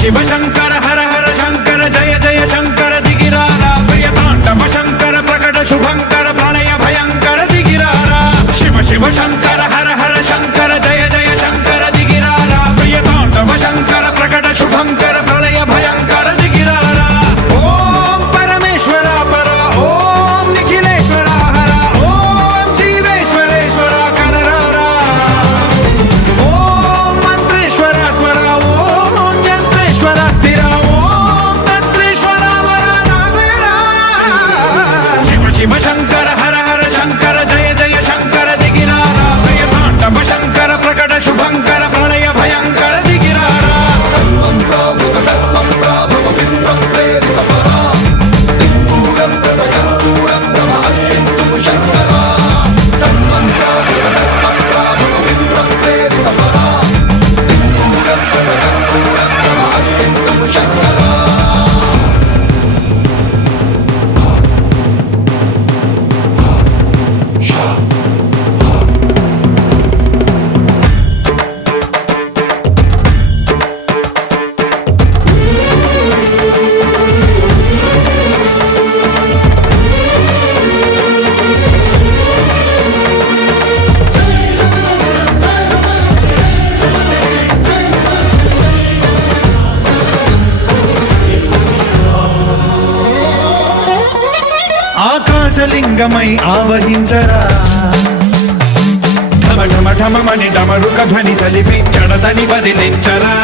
शिव शंकर हर हर शंकर जय जय शंकर दिगिरारा प्रियतांडव शंकर प्रकट शुभंकर प्रणय भयंकर दिगिरारा शिव शिव शंकर हर हर शंकर जय जय शंकर दिगिरारा प्रियतांडव शंकर प्रकट शुभंकर प्रणय भयंकर दिगिरारा ओम परमेश्वर पर ओम निखिलेश्वर हर ओम जीवेश्वरेश्वर कररारा ओम मंत्रेश्वर स्वर ओम यंत्रेश्वर स्थिर ओम तंत्रेश्वर शिव शिव शंकर हर हर शंकर जय जय शंकर दिगिरारा प्रियतांडव शंकर प्रकट शुभंकर प्रणय भयंकर दिगिरारा ఆకాశలింగమై ఆవహించరా ఢమ ఢమ ఢమమని డమరుక ధ్వని సలిపి జడదని వదిలించరా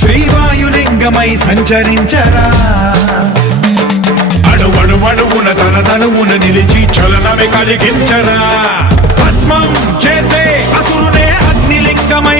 శ్రీవాయులింగమై సంచరించరా అడువడువడువున తన తనువున నిలిచి చలనమే కలిగించరా భస్మం చేసే అసురునే అగ్నిలింగమై